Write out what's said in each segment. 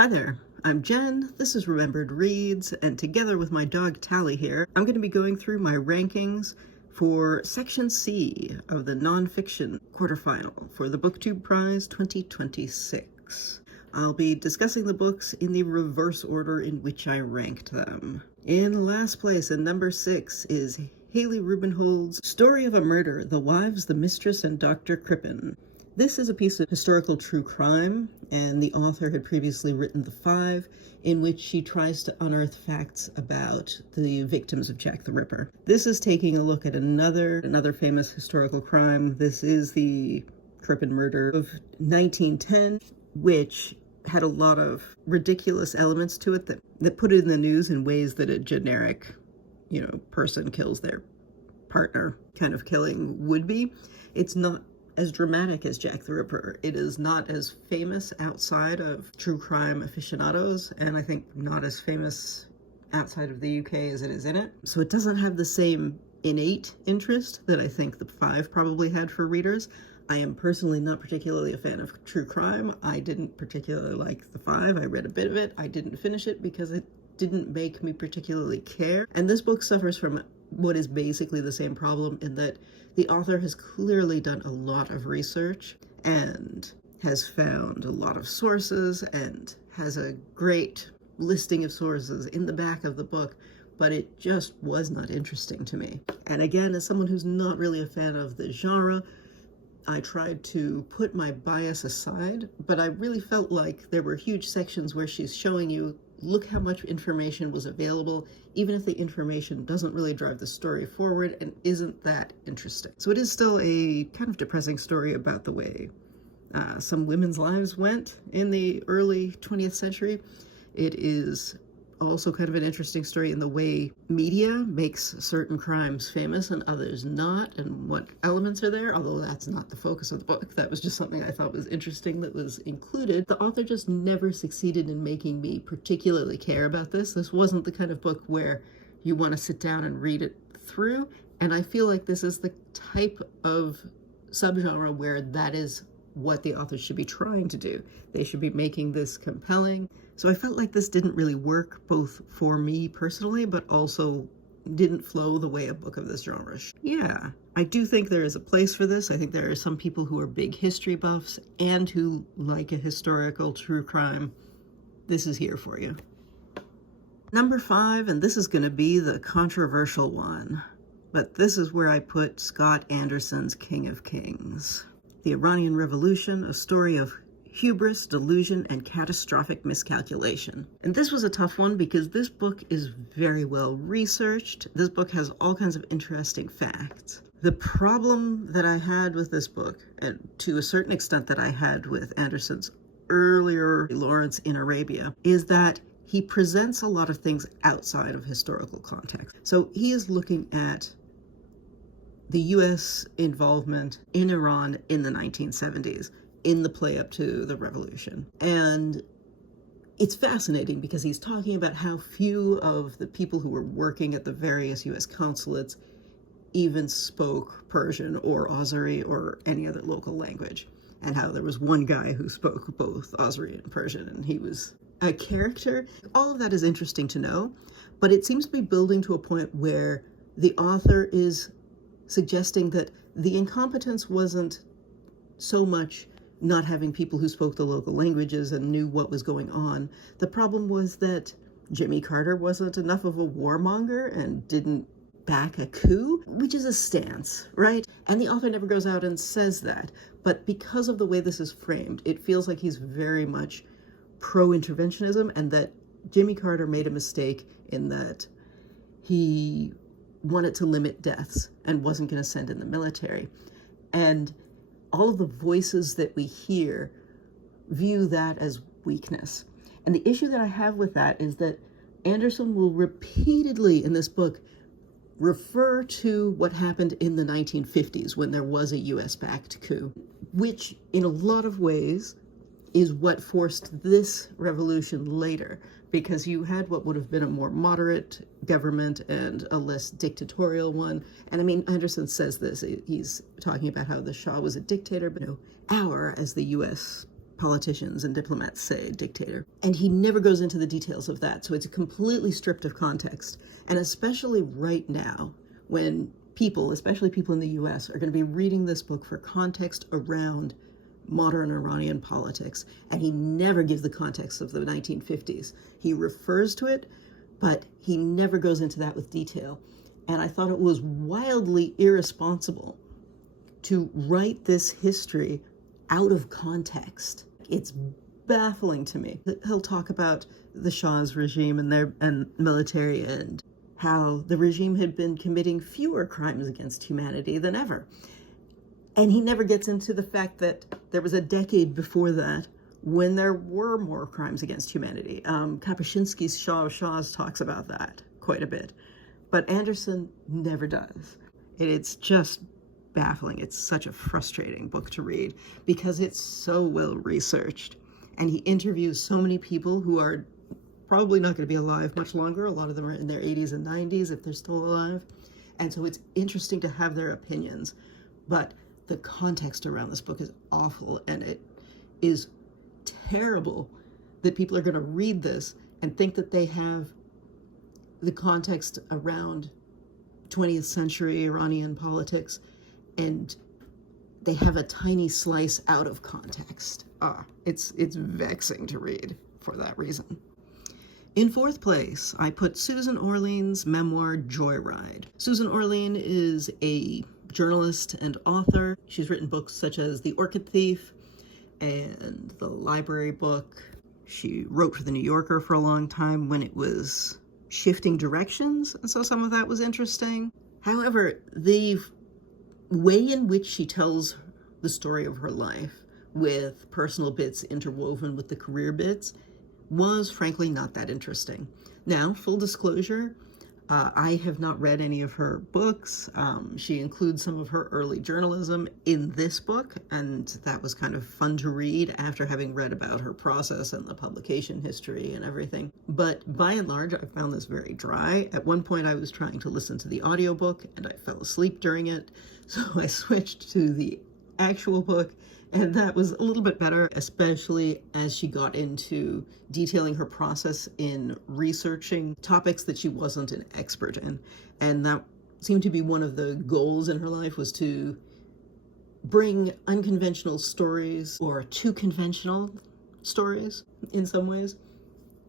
Hi there, I'm Jen, this is Remembered Reads, and together with my dog Tally here, I'm going to be going through my rankings for Section C of the Nonfiction quarterfinal for the BookTube Prize 2026. I'll be discussing the books in the reverse order in which I ranked them. In last place, at number 6, is Haley Rubenhold's Story of a Murder, The Wives, the Mistress, and Dr. Crippen. This is a piece of historical true crime, and the author had previously written The Five, in which she tries to unearth facts about the victims of Jack the Ripper. This is taking a look at another famous historical crime. This is the Crippen murder of 1910, which had a lot of ridiculous elements to it that put it in the news in ways that a generic, person kills their partner kind of killing would be. It's not as dramatic as Jack the Ripper. It is not as famous outside of true crime aficionados, and I think not as famous outside of the UK as it is in it. So it doesn't have the same innate interest that I think The Five probably had for readers. I am personally not particularly a fan of true crime. I didn't particularly like The Five. I read a bit of it. I didn't finish it because it didn't make me particularly care. And this book suffers from what is basically the same problem, in that the author has clearly done a lot of research and has found a lot of sources and has a great listing of sources in the back of the book, but it just was not interesting to me. And again, as someone who's not really a fan of the genre, I tried to put my bias aside, but I really felt like there were huge sections where she's showing you, look how much information was available, even if the information doesn't really drive the story forward and isn't that interesting. So it is still a kind of depressing story about the way some women's lives went in the early 20th century. It is also kind of an interesting story in the way media makes certain crimes famous and others not, and what elements are there, although that's not the focus of the book. That was just something I thought was interesting that was included. The author just never succeeded in making me particularly care about this. This wasn't the kind of book where you want to sit down and read it through, and I feel like this is the type of subgenre where that is what the author should be trying to do. They should be making this compelling. So I felt like this didn't really work, both for me personally, but also didn't flow the way a book of this genre should. Yeah, I do think there is a place for this. I think there are some people who are big history buffs and who like a historical true crime. This is here for you. Number 5, and this is going to be the controversial one, but this is where I put Scott Anderson's King of Kings. The Iranian Revolution, a story of hubris, delusion, and catastrophic miscalculation. And this was a tough one because this book is very well researched. This book has all kinds of interesting facts. The problem that I had with this book, and to a certain extent that I had with Anderson's earlier Lawrence in Arabia, is that he presents a lot of things outside of historical context. So he is looking at the US involvement in Iran in the 1970s, in the play up to the revolution. And it's fascinating because he's talking about how few of the people who were working at the various US consulates even spoke Persian or Azeri or any other local language, and how there was one guy who spoke both Azeri and Persian, and he was a character. All of that is interesting to know, but it seems to be building to a point where the author is suggesting that the incompetence wasn't so much not having people who spoke the local languages and knew what was going on. The problem was that Jimmy Carter wasn't enough of a warmonger and didn't back a coup, which is a stance, right? And the author never goes out and says that. But because of the way this is framed, it feels like he's very much pro-interventionism, and that Jimmy Carter made a mistake in that he wanted to limit deaths and wasn't going to send in the military. And all of the voices that we hear view that as weakness. And the issue that I have with that is that Anderson will repeatedly in this book refer to what happened in the 1950s when there was a US-backed coup, which in a lot of ways is what forced this revolution later, because you had what would have been a more moderate government and a less dictatorial one. And I mean, Anderson says this, he's talking about how the Shah was a dictator, but our, as the US politicians and diplomats say dictator. And he never goes into the details of that, so it's completely stripped of context. And especially right now, when people, especially people in the US, are going to be reading this book for context around modern Iranian politics, and he never gives the context of the 1950s. He refers to it, but he never goes into that with detail. And I thought it was wildly irresponsible to write this history out of context. It's baffling to me. He'll talk about the Shah's regime and military, and how the regime had been committing fewer crimes against humanity than ever. And he never gets into the fact that there was a decade before that when there were more crimes against humanity. Kapuscinski's Shah of Shahs talks about that quite a bit, but Anderson never does. It's just baffling. It's such a frustrating book to read because it's so well researched, and he interviews so many people who are probably not going to be alive much longer. A lot of them are in their 80s and 90s if they're still alive, and so it's interesting to have their opinions. But the context around this book is awful, and it is terrible that people are going to read this and think that they have the context around 20th century Iranian politics, and they have a tiny slice out of context. It's vexing to read for that reason. In fourth place, I put Susan Orlean's memoir, Joyride. Susan Orlean is a journalist and author. She's written books such as The Orchid Thief and The Library Book. She wrote for The New Yorker for a long time when it was shifting directions, and so some of that was interesting. However, the way in which she tells the story of her life, with personal bits interwoven with the career bits, was frankly not that interesting. Now, full disclosure, I have not read any of her books. She includes some of her early journalism in this book, and that was kind of fun to read after having read about her process and the publication history and everything. But by and large, I found this very dry. At one point, I was trying to listen to the audiobook, and I fell asleep during it, so I switched to the actual book, and that was a little bit better, especially as she got into detailing her process in researching topics that she wasn't an expert in. And that seemed to be one of the goals in her life, was to bring unconventional stories, or too conventional stories in some ways,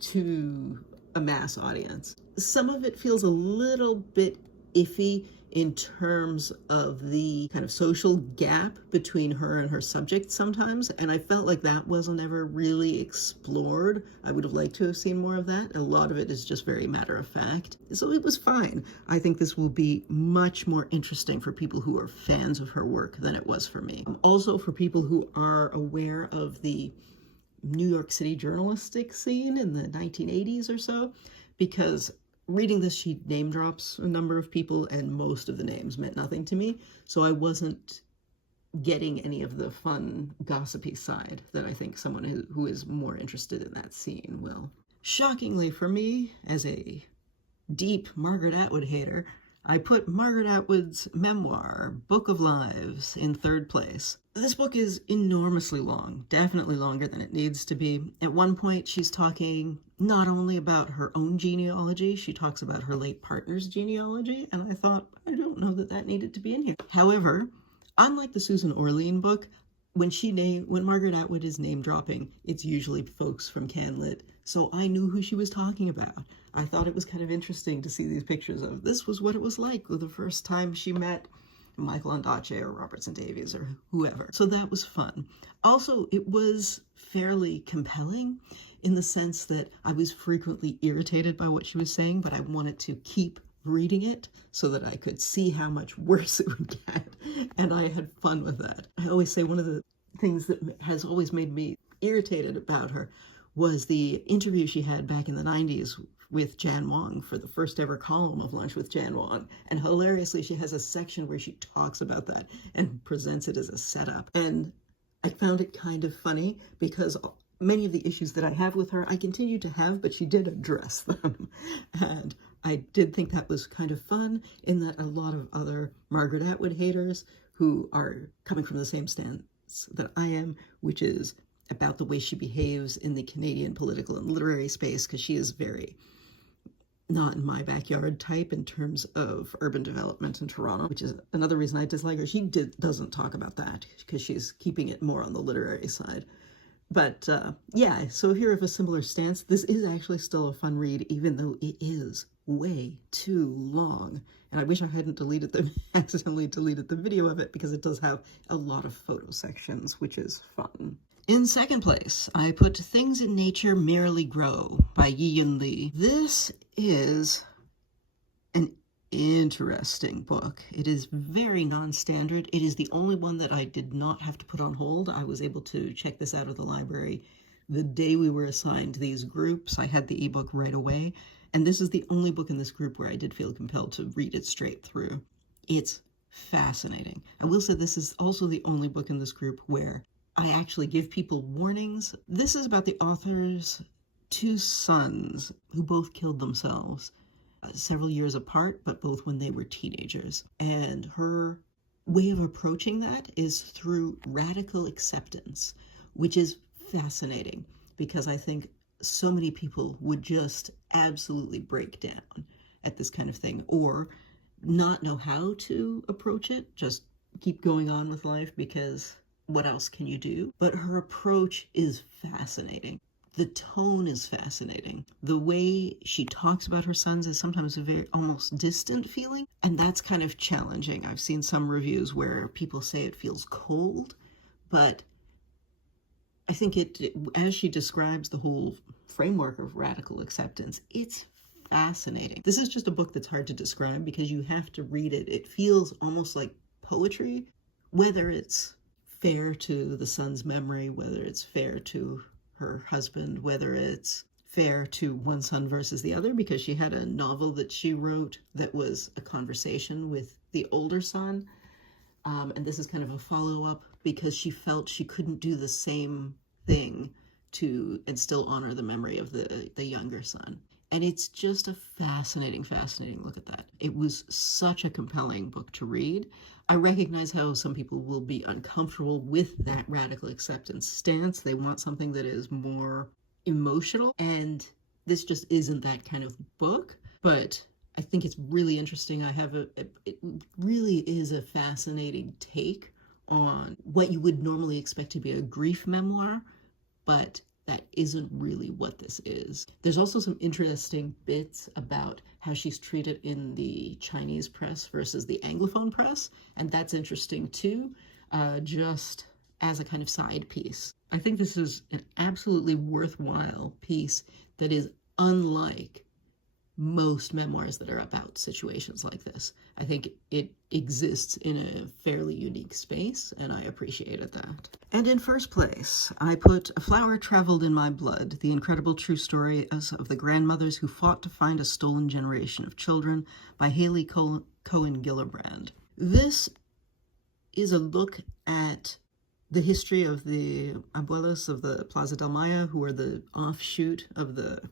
to a mass audience. Some of it feels a little bit iffy in terms of the kind of social gap between her and her subject sometimes, and I felt like that wasn't ever really explored. I would have liked to have seen more of that. A lot of it is just very matter of fact, so it was fine. I think this will be much more interesting for people who are fans of her work than it was for me. Also, for people who are aware of the New York City journalistic scene in the 1980s or so, because reading this, she name drops a number of people, and most of the names meant nothing to me, so I wasn't getting any of the fun, gossipy side that I think someone who is more interested in that scene will. Shockingly for me, as a deep Margaret Atwood hater, I put Margaret Atwood's memoir, Book of Lives, in third place. This book is enormously long, definitely longer than it needs to be. At one point, she's talking not only about her own genealogy, she talks about her late partner's genealogy, and I thought, I don't know that that needed to be in here. However, unlike the Susan Orlean book, when Margaret Atwood is name dropping, it's usually folks from CanLit, so I knew who she was talking about. I thought it was kind of interesting to see these pictures of this was what it was like the first time she met Michael Ondaatje or Robertson Davies or whoever. So that was fun. Also, it was fairly compelling in the sense that I was frequently irritated by what she was saying, but I wanted to keep reading it so that I could see how much worse it would get, and I had fun with that. I always say one of the things that has always made me irritated about her was the interview she had back in the 90s with Jan Wong for the first ever column of Lunch with Jan Wong. And hilariously, she has a section where she talks about that and presents it as a setup. And I found it kind of funny because many of the issues that I have with her, I continue to have, but she did address them. And I did think that was kind of fun, in that a lot of other Margaret Atwood haters who are coming from the same stance that I am, which is about the way she behaves in the Canadian political and literary space, because she is very not in my backyard type in terms of urban development in Toronto, which is another reason I dislike her. She doesn't talk about that because she's keeping it more on the literary side. But yeah, so if you're of a similar stance, this is actually still a fun read, even though it is way too long. And I wish I hadn't accidentally deleted the video of it, because it does have a lot of photo sections, which is fun. In second place, I put Things in Nature Merely Grow by Yi-Yun Lee. This is an interesting book. It is very non-standard. It is the only one that I did not have to put on hold. I was able to check this out of the library the day we were assigned these groups. I had the ebook right away, and this is the only book in this group where I did feel compelled to read it straight through. It's fascinating. I will say this is also the only book in this group where I actually give people warnings. This is about the author's two sons who both killed themselves several years apart, but both when they were teenagers. And her way of approaching that is through radical acceptance, which is fascinating, because I think so many people would just absolutely break down at this kind of thing, or not know how to approach it, just keep going on with life because what else can you do? But her approach is fascinating. The tone is fascinating. The way she talks about her sons is sometimes a very almost distant feeling, and that's kind of challenging. I've seen some reviews where people say it feels cold, but I think as she describes the whole framework of radical acceptance, it's fascinating. This is just a book that's hard to describe because you have to read it. It feels almost like poetry, whether it's fair to the son's memory, whether it's fair to her husband, whether it's fair to one son versus the other, because she had a novel that she wrote that was a conversation with the older son. And this is kind of a follow-up because she felt she couldn't do the same thing and still honor the memory of the younger son. And it's just a fascinating look at that. It was such a compelling book to read. I recognize how some people will be uncomfortable with that radical acceptance stance. They want something that is more emotional, and this just isn't that kind of book. But I think it's really interesting. It really is a fascinating take on what you would normally expect to be a grief memoir, but that isn't really what this is. There's also some interesting bits about how she's treated in the Chinese press versus the Anglophone press, and that's interesting too, just as a kind of side piece. I think this is an absolutely worthwhile piece that is unlike most memoirs that are about situations like this. I think it exists in a fairly unique space, and I appreciated that. And in first place, I put A Flower Traveled in My Blood, the incredible true story of the grandmothers who fought to find a stolen generation of children by Haley Cohen Gillibrand. This is a look at the history of the abuelas of the Plaza del Maya, who are the offshoot of the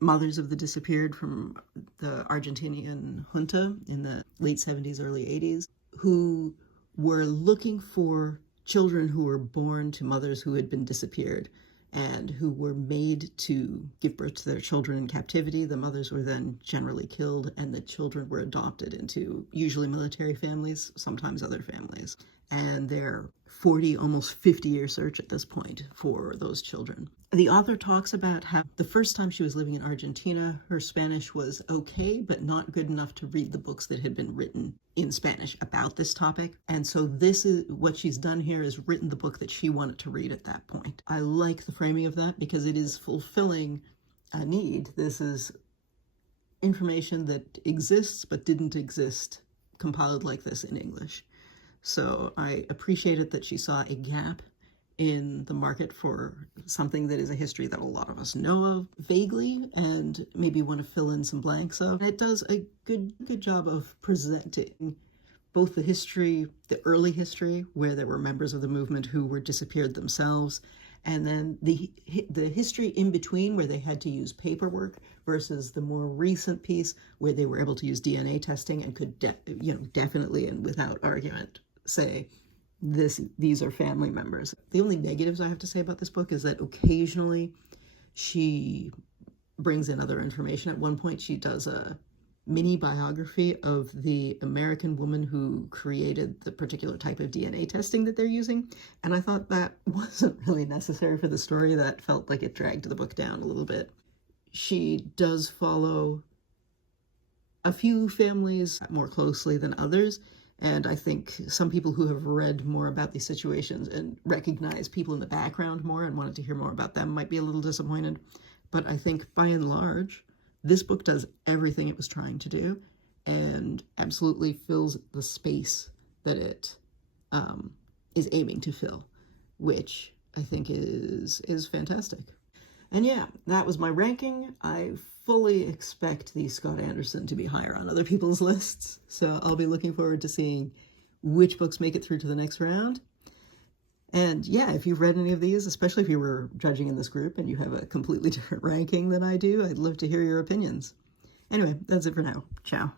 mothers of the disappeared from the Argentinian junta in the late 70s, early 80s, who were looking for children who were born to mothers who had been disappeared and who were made to give birth to their children in captivity. The mothers were then generally killed, and the children were adopted into usually military families, sometimes other families. And they're 40, almost 50-year search at this point for those children. The author talks about how the first time she was living in Argentina, her Spanish was okay, but not good enough to read the books that had been written in Spanish about this topic. And so this is what she's done here, is written the book that she wanted to read at that point. I like the framing of that because it is fulfilling a need. This is information that exists but didn't exist compiled like this in English. So I appreciated that she saw a gap in the market for something that is a history that a lot of us know of vaguely and maybe want to fill in some blanks of. And it does a good job of presenting both the history, the early history, where there were members of the movement who were disappeared themselves, and then the history in between, where they had to use paperwork, versus the more recent piece where they were able to use DNA testing and could definitely and without argument say these are family members. The only negatives I have to say about this book is that occasionally she brings in other information. At one point, she does a mini biography of the American woman who created the particular type of DNA testing that they're using. And I thought that wasn't really necessary for the story. That felt like it dragged the book down a little bit. She does follow a few families more closely than others. And I think some people who have read more about these situations and recognize people in the background more and wanted to hear more about them might be a little disappointed. But I think by and large, this book does everything it was trying to do and absolutely fills the space that it is aiming to fill, which I think is fantastic. And yeah, that was my ranking. I fully expect the Scott Anderson to be higher on other people's lists, so I'll be looking forward to seeing which books make it through to the next round. And yeah, if you've read any of these, especially if you were judging in this group and you have a completely different ranking than I do, I'd love to hear your opinions. Anyway, that's it for now. Ciao.